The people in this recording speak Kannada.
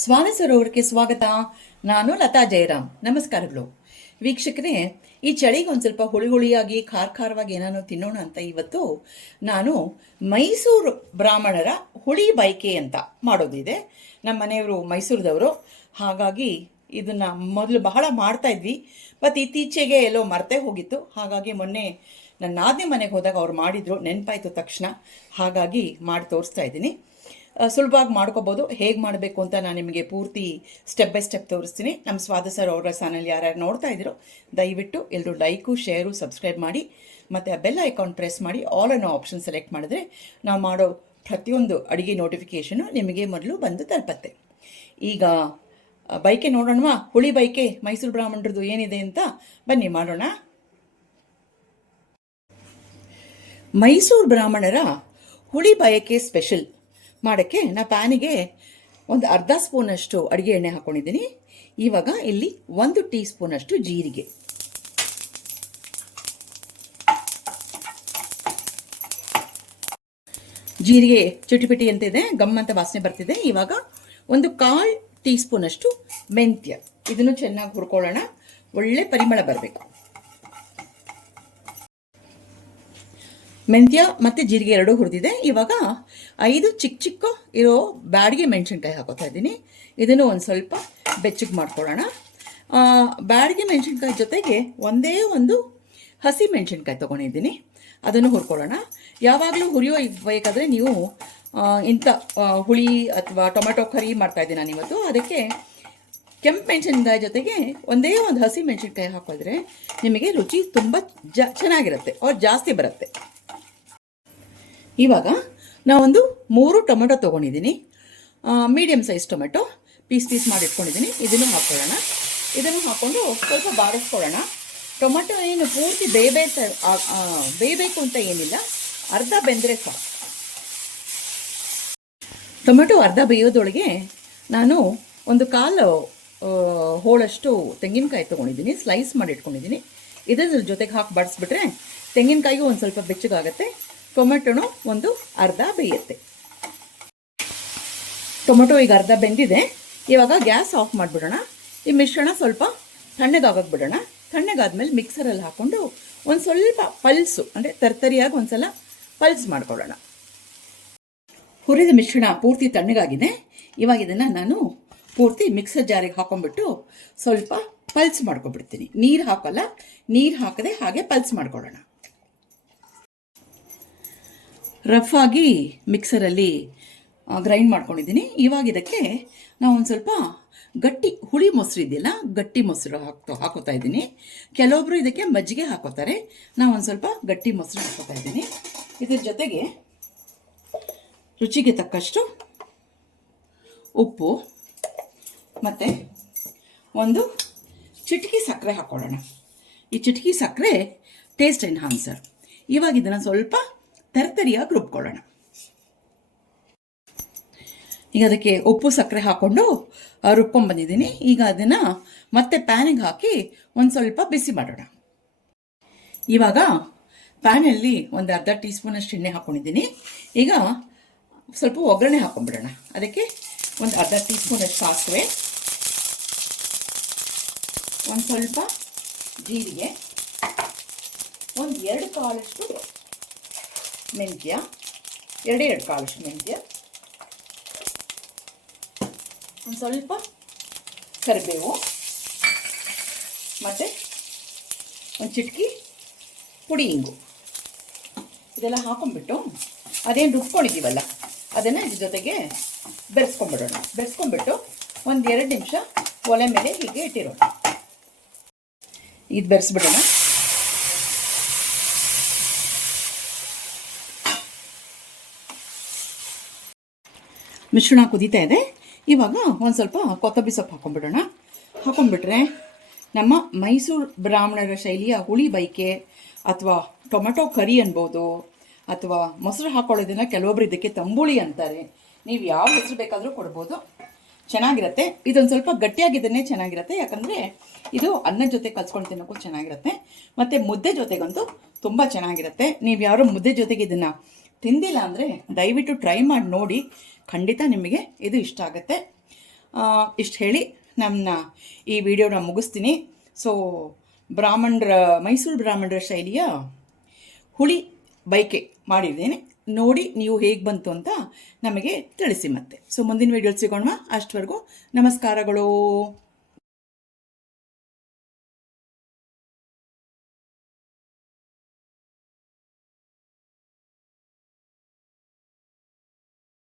ಸ್ವಾನ ಸರೋವರಕ್ಕೆ ಸ್ವಾಗತ. ನಾನು ಲತಾ ಜಯರಾಮ್. ನಮಸ್ಕಾರಗಳು ವೀಕ್ಷಕರೇ. ಈ ಚಳಿಗೆ ಒಂದು ಸ್ವಲ್ಪ ಹುಳಿ ಹುಳಿಯಾಗಿ ಖಾರವಾಗಿ ಏನಾನು ತಿನ್ನೋಣ ಅಂತ ಇವತ್ತು ನಾನು ಮೈಸೂರು ಬ್ರಾಹ್ಮಣರ ಹುಳಿ ಬೈಕೆ ಅಂತ ಮಾಡೋದಿದೆ. ನಮ್ಮ ಮನೆಯವರು ಮೈಸೂರದವರು, ಹಾಗಾಗಿ ಇದನ್ನು ಮೊದಲು ಬಹಳ ಮಾಡ್ತಾ ಇದ್ವಿ. ಮತ್ತು ಇತ್ತೀಚೆಗೆ ಎಲ್ಲೋ ಮರ್ತೇ ಹೋಗಿತ್ತು. ಹಾಗಾಗಿ ಮೊನ್ನೆ ನನ್ನ ನಾದಿನಿ ಮನೆಗೆ ಹೋದಾಗ ಅವ್ರು ಮಾಡಿದರು, ನೆನಪಾಯಿತು ತಕ್ಷಣ. ಹಾಗಾಗಿ ಮಾಡಿ ತೋರಿಸ್ತಾ ಇದ್ದೀನಿ. ಸುಲಭವಾಗಿ ಮಾಡ್ಕೋಬೋದು. ಹೇಗೆ ಮಾಡಬೇಕು ಅಂತ ನಾನು ನಿಮಗೆ ಪೂರ್ತಿ ಸ್ಟೆಪ್ ಬೈ ಸ್ಟೆಪ್ ತೋರಿಸ್ತೀನಿ. ನಮ್ಮ ಸ್ವಾದ ಸರ್ ಅವರ ಚಾನಲ್ ಯಾರ್ಯಾರು ನೋಡ್ತಾ ಇದ್ದೀರೋ ದಯವಿಟ್ಟು ಎಲ್ಲರೂ ಲೈಕು, ಶೇರು, ಸಬ್ಸ್ಕ್ರೈಬ್ ಮಾಡಿ ಮತ್ತು ಆ ಬೆಲ್ ಐಕಾನ್ ಪ್ರೆಸ್ ಮಾಡಿ ಆಲ್ ಅನ್ನೋ ಆಪ್ಷನ್ ಸೆಲೆಕ್ಟ್ ಮಾಡಿದ್ರೆ ನಾವು ಮಾಡೋ ಪ್ರತಿಯೊಂದು ಅಡುಗೆ ನೋಟಿಫಿಕೇಷನು ನಿಮಗೆ ಮೊದಲು ಬಂದು ತಲುಪತ್ತೆ. ಈಗ ಬೈಕೆ ನೋಡೋಣವಾ? ಹುಳಿ ಬೈಕೆ ಮೈಸೂರು ಬ್ರಾಹ್ಮಣರದ್ದು ಏನಿದೆ ಅಂತ ಬನ್ನಿ ಮಾಡೋಣ. ಮೈಸೂರು ಬ್ರಾಹ್ಮಣರ ಹುಳಿ ಬಯಕೆ ಸ್ಪೆಷಲ್ ಮಾಡೋಕ್ಕೆ ನಾ ಪ್ಯಾನಿಗೆ ಒಂದು ಅರ್ಧ ಸ್ಪೂನಷ್ಟು ಅಡುಗೆ ಎಣ್ಣೆ ಹಾಕ್ಕೊಂಡಿದ್ದೀನಿ. ಇವಾಗ ಇಲ್ಲಿ 1 ಟೀ ಸ್ಪೂನಷ್ಟು ಜೀರಿಗೆ, ಚಿಟಿಪಿಟಿ ಅಂತಿದೆ, ಗಮ್ ಅಂತ ವಾಸನೆ ಬರ್ತಿದೆ. ಇವಾಗ 1/4 ಟೀ ಸ್ಪೂನಷ್ಟು ಮೆಂತ್ಯ, ಇದನ್ನು ಚೆನ್ನಾಗಿ ಹುರ್ಕೊಳ್ಳೋಣ. ಒಳ್ಳೆ ಪರಿಮಳ ಬರಬೇಕು. ಮೆಂತ್ಯ ಮತ್ತು ಜೀರಿಗೆ ಎರಡೂ ಹುರಿದಿದೆ. ಇವಾಗ 5 ಚಿಕ್ಕ ಇರೋ ಬ್ಯಾಡಿಗೆ ಮೆಣಸಿನ್ಕಾಯಿ ಹಾಕೋತಾ ಇದ್ದೀನಿ. ಇದನ್ನು ಒಂದು ಸ್ವಲ್ಪ ಬೆಚ್ಚಗೆ ಮಾಡ್ಕೊಳ್ಳೋಣ. ಬ್ಯಾಡಿಗೆ ಮೆಣಸಿನ್ಕಾಯಿ ಜೊತೆಗೆ ಒಂದೇ ಒಂದು ಹಸಿ ಮೆಣಸಿನ್ಕಾಯಿ ತೊಗೊಂಡಿದ್ದೀನಿ, ಅದನ್ನು ಹುರ್ಕೊಳ್ಳೋಣ. ಯಾವಾಗಲೂ ಹುರಿಬೇಕಾದ್ರೆ ನೀವು ಇಂಥ ಹುಳಿ ಅಥವಾ ಟೊಮೆಟೊ ಕರಿ ಮಾಡ್ತಾಯಿದ್ದೀನಿ ನಾನು ಇವತ್ತು. ಅದಕ್ಕೆ ಕೆಂಪು ಮೆಣಸಿನ್ಕಾಯಿ ಜೊತೆಗೆ ಒಂದೇ ಒಂದು ಹಸಿ ಮೆಣಸಿನ್ಕಾಯಿ ಹಾಕಿದ್ರೆ ನಿಮಗೆ ರುಚಿ ತುಂಬ ಚೆನ್ನಾಗಿರುತ್ತೆ, ಅವ್ರು ಜಾಸ್ತಿ ಬರುತ್ತೆ. ಇವಾಗ ನಾವೊಂದು 3 ಟೊಮೆಟೊ ತೊಗೊಂಡಿದ್ದೀನಿ, ಮೀಡಿಯಮ್ ಸೈಜ್ ಟೊಮೆಟೊ ಪೀಸ್ ಮಾಡಿ ಇಟ್ಕೊಂಡಿದ್ದೀನಿ. ಇದನ್ನು ಹಾಕ್ಕೊಳ್ಳೋಣ. ಇದನ್ನು ಹಾಕ್ಕೊಂಡು ಸ್ವಲ್ಪ ಬಾಡಿಸ್ಕೊಳ್ಳೋಣ. ಟೊಮೆಟೊ ಏನು ಪೂರ್ತಿ ಬೇಯಬೇಕು ಅಂತ ಏನಿಲ್ಲ, ಅರ್ಧ ಬೆಂದರೆ ಸಾಕು. ಟೊಮೆಟೊ ಅರ್ಧ ಬೇಯೋದೊಳಗೆ ನಾನು 1/4 ಹೋಳಷ್ಟು ತೆಂಗಿನಕಾಯಿ ತೊಗೊಂಡಿದ್ದೀನಿ, ಸ್ಲೈಸ್ ಮಾಡಿ ಇಟ್ಕೊಂಡಿದ್ದೀನಿ. ಇದರ ಜೊತೆಗೆ ಹಾಕಿ ಬಾಡಿಸ್ಬಿಟ್ರೆ ತೆಂಗಿನಕಾಯಿಗೂ ಒಂದು ಸ್ವಲ್ಪ ಬೆಚ್ಚಗಾಗುತ್ತೆ, ಟೊಮೆಟೊನು ಒಂದು ಅರ್ಧ ಬೇಯುತ್ತೆ. ಟೊಮೆಟೊ ಈಗ ಅರ್ಧ ಬೆಂದಿದೆ. ಇವಾಗ ಗ್ಯಾಸ್ ಆಫ್ ಮಾಡಿಬಿಡೋಣ. ಈ ಮಿಶ್ರಣ ಸ್ವಲ್ಪ ತಣ್ಣಗಾಗಕ್ಕೆ ಬಿಡೋಣ. ತಣ್ಣಗಾದ್ಮೇಲೆ ಮಿಕ್ಸರಲ್ಲಿ ಹಾಕ್ಕೊಂಡು ಒಂದು ಸ್ವಲ್ಪ ಪಲ್ಸು ಅಂದರೆ ತರ್ತರಿಯಾಗಿ ಒಂದು ಸಲ ಪಲ್ಸ್ ಮಾಡ್ಕೊಳ್ಳೋಣ. ಹುರಿದ ಮಿಶ್ರಣ ಪೂರ್ತಿ ತಣ್ಣಗಾಗಿದೆ. ಇವಾಗ ಇದನ್ನು ನಾನು ಪೂರ್ತಿ ಮಿಕ್ಸರ್ ಜಾರಿಗೆ ಹಾಕೊಂಡ್ಬಿಟ್ಟು ಸ್ವಲ್ಪ ಪಲ್ಸ್ ಮಾಡ್ಕೊಬಿಡ್ತೀನಿ. ನೀರು ಹಾಕಲ್ಲ, ನೀರು ಹಾಕದೆ ಹಾಗೆ ಪಲ್ಸ್ ಮಾಡ್ಕೊಳ್ಳೋಣ. ರಫ್ ಆಗಿ ಮಿಕ್ಸರಲ್ಲಿ ಗ್ರೈಂಡ್ ಮಾಡ್ಕೊಂಡಿದ್ದೀನಿ. ಇವಾಗ ಇದಕ್ಕೆ ನಾವು ಒಂದು ಸ್ವಲ್ಪ ಗಟ್ಟಿ ಹುಳಿ ಮೊಸರು ಇದೆಯಲ್ಲ, ಗಟ್ಟಿ ಮೊಸರು ಹಾಕೋತಾ ಇದ್ದೀನಿ. ಕೆಲವೊಬ್ಬರು ಇದಕ್ಕೆ ಮಜ್ಜಿಗೆ ಹಾಕೋತಾರೆ, ನಾವು ಒಂದು ಸ್ವಲ್ಪ ಗಟ್ಟಿ ಮೊಸರು ಹಾಕೋತಾ ಇದ್ದೀನಿ. ಇದ್ರ ಜೊತೆಗೆ ರುಚಿಗೆ ತಕ್ಕಷ್ಟು ಉಪ್ಪು ಮತ್ತು ಒಂದು ಚಿಟಿಕೆ ಸಕ್ಕರೆ ಹಾಕ್ಕೊಳ್ಳೋಣ. ಈ ಚಿಟಿಕೆ ಸಕ್ಕರೆ ಟೇಸ್ಟ್ ಎನ್ಹಾನ್ಸರ್. ಇವಾಗ ಇದನ್ನು ಸ್ವಲ್ಪ ತರ್ತರಿಯಾಗಿ ರುಬ್ಕೊಳ್ಳೋಣ. ಈಗ ಅದಕ್ಕೆ ಉಪ್ಪು ಸಕ್ಕರೆ ಹಾಕ್ಕೊಂಡು ರುಬ್ಕೊಂಡ್ಬಂದಿದ್ದೀನಿ. ಈಗ ಅದನ್ನು ಮತ್ತೆ ಪ್ಯಾನಿಗೆ ಹಾಕಿ ಒಂದು ಸ್ವಲ್ಪ ಬಿಸಿ ಮಾಡೋಣ. ಇವಾಗ ಪ್ಯಾನಲ್ಲಿ ಒಂದು ಅರ್ಧ ಟೀ ಸ್ಪೂನಷ್ಟು ಎಣ್ಣೆ ಹಾಕ್ಕೊಂಡಿದ್ದೀನಿ. ಈಗ ಸ್ವಲ್ಪ ಒಗ್ಗರಣೆ ಹಾಕ್ಕೊಂಡ್ಬಿಡೋಣ. ಅದಕ್ಕೆ ಒಂದು ಅರ್ಧ ಟೀ ಸ್ಪೂನಷ್ಟು ಸಾಸಿವೆ, ಒಂದು ಸ್ವಲ್ಪ ಜೀರಿಗೆ, ಒಂದು 2 ಕಾಳಷ್ಟು ಮೆಂತ್ಯ, 2 ಕಾಳಷ್ಟು ಮೆಂತ್ಯ, ಒಂದು ಸ್ವಲ್ಪ ಕರಿಬೇವು ಮತ್ತು ಒಂದು ಚಿಟಕಿ ಪುಡಿ ಇಂಗು, ಇದೆಲ್ಲ ಹಾಕೊಂಡ್ಬಿಟ್ಟು ಅದೇನು ರುಬ್ಕೊಂಡಿದ್ದೀವಲ್ಲ ಅದನ್ನು ಇದ್ರ ಜೊತೆಗೆ ಬೆರೆಸ್ಕೊಂಡ್ಬಿಟ್ಟು ಒಂದು 2 ನಿಮಿಷ ಒಲೆ ಮೇಲೆ ಹೀಗೆ ಇಟ್ಟಿರೋಣ. ಇದು ಬೆರೆಸ್ಬಿಡೋಣ. ಮಿಶ್ರಣ ಕುದೀತಾ ಇದೆ. ಇವಾಗ ಒಂದು ಸ್ವಲ್ಪ ಕೊತ್ತಂಬರಿ ಸೊಪ್ಪು ಹಾಕೊಂಡ್ಬಿಟ್ರೆ ನಮ್ಮ ಮೈಸೂರು ಬ್ರಾಹ್ಮಣರ ಶೈಲಿಯ ಹುಳಿ ಬೈಕೆ ಅಥವಾ ಟೊಮೆಟೊ ಕರಿ ಅನ್ಬೋದು, ಅಥವಾ ಮೊಸರು ಹಾಕೊಳ್ಳೋದನ್ನ ಕೆಲವೊಬ್ರು ಇದಕ್ಕೆ ತಂಬುಳಿ ಅಂತಾರೆ. ನೀವು ಯಾವ ಹೆಸರು ಬೇಕಾದರೂ ಕೊಡ್ಬೋದು, ಚೆನ್ನಾಗಿರುತ್ತೆ. ಇದೊಂದು ಸ್ವಲ್ಪ ಗಟ್ಟಿಯಾಗಿದ್ದನ್ನೇ ಚೆನ್ನಾಗಿರುತ್ತೆ, ಯಾಕಂದರೆ ಇದು ಅನ್ನದ ಜೊತೆ ಕಲ್ಸ್ಕೊಂಡು ತಿನ್ನೋಕ್ಕೂ ಚೆನ್ನಾಗಿರುತ್ತೆ, ಮತ್ತು ಮುದ್ದೆ ಜೊತೆಗಂತೂ ತುಂಬ ಚೆನ್ನಾಗಿರುತ್ತೆ. ನೀವು ಯಾರು ಮುದ್ದೆ ಜೊತೆಗೆ ಇದನ್ನು ತಿಂದಿಲ್ಲ ಅಂದರೆ ದಯವಿಟ್ಟು ಟ್ರೈ ಮಾಡಿ ನೋಡಿ, ಖಂಡಿತ ನಿಮಗೆ ಇದು ಇಷ್ಟ ಆಗುತ್ತೆ. ಇಷ್ಟು ಹೇಳಿ ನನ್ನ ಈ ವಿಡಿಯೋನ ಮುಗಿಸ್ತೀನಿ. ಸೊ ಮೈಸೂರು ಬ್ರಾಹ್ಮಣರ ಶೈಲಿಯ ಹುಳಿ ಬೈಕೆ ಮಾಡಿದ್ದೇನೆ. ನೋಡಿ ನೀವು ಹೇಗೆ ಬಂತು ಅಂತ ನಮಗೆ ತಿಳಿಸಿ ಮತ್ತೆ. ಸೊ ಮುಂದಿನ ವಿಡಿಯೋ ಸಿಗೋಣ. ಅಷ್ಟವರೆಗೂ ನಮಸ್ಕಾರಗಳು.